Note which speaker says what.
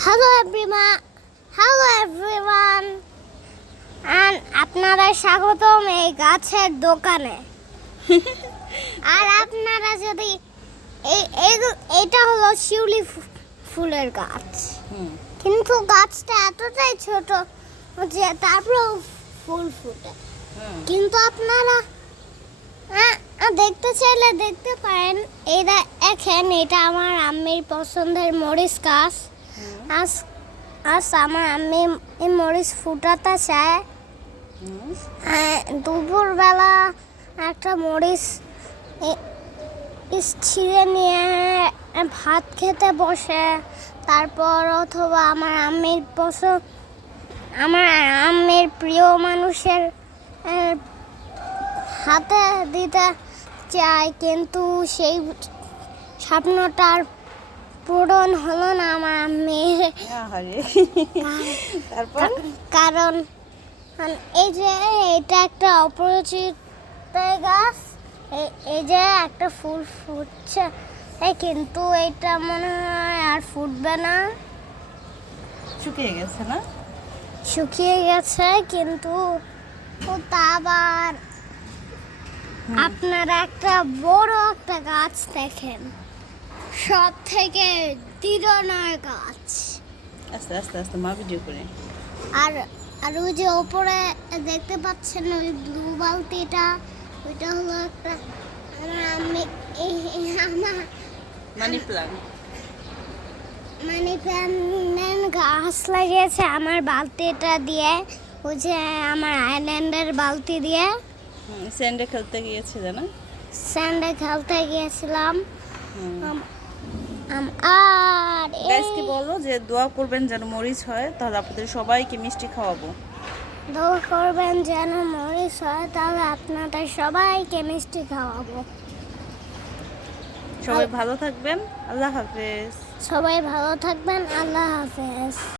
Speaker 1: Hello everyone hello everyone আর আপনারা স্বাগতম এই গাছের দোকানে। আর আপনারা যদি এই এই- এইটা হলো শিউলি ফুলের গাছ। কিন্তু গাছটা এতটাই ছোট যে তারপরেও ফুল ফুটে। কিন্তু আপনারা দেখতে চাইলে দেখতে পারেন। এই দেখেন এটা আমার আম্মির পছন্দের মরিচ গাছ। আজ আজ আমার এই মরিচ ফুটাতে। আহ, দুপুরবেলা একটা মরিচ ছিঁড়ে নিয়ে ভাত খেতে বসে। তারপর অথবা আমার আম্মির পছন্দ আমার আম্মির প্রিয় মানুষের হাতে দিতে চাই। কিন্তু সেই স্বপ্নটার পূরণ হলো না আমার।
Speaker 2: আহারে। তারপর?
Speaker 1: কারণ এই যে এটা একটা অপরিচিত গাছ এই যে একটা ফুল ফুটছে কিন্তু এটা মনে হয় আর ফুটবে না।
Speaker 2: শুকিয়ে গেছে না?
Speaker 1: শুকিয়ে গেছে কিন্তু আবার আপনারা একটা বড় একটা গাছ দেখেন। সব থেকে দৃঢ়নয় গাছ।
Speaker 2: আস্তে আস্তে আস্তে মা ভিডিও করে।
Speaker 1: আর আর ওই যে ওপরে দেখতে পাচ্ছেন ওই ব্লু বালতিটা ওইটা হলো একটা আমার আমি আমার
Speaker 2: মানি প্লান্ট
Speaker 1: মানে প্যান্ডেন গাছ লাগিয়েছে আমার বালতিটা দিয়ে ওই যে আমার আইল্যান্ডের বালতি দিয়ে।
Speaker 2: স্যান্ডে খেলতে গিয়েছিলে না
Speaker 1: স্যান্ডে খেলতে গিয়েছিলাম। আর
Speaker 2: বলো যে দোয়া করবেন যেন মরিচ হয় তাহলে আপনাদের সবাইকে মিষ্টি খাওয়াবো।
Speaker 1: দোয়া করবেন যেন মরিচ হয় তাহলে আপনাদের সবাইকে মিষ্টি খাওয়াবো।
Speaker 2: সবাই ভালো থাকবেন আল্লাহ হাফেজ।
Speaker 1: সবাই ভালো থাকবেন আল্লাহ হাফেজ।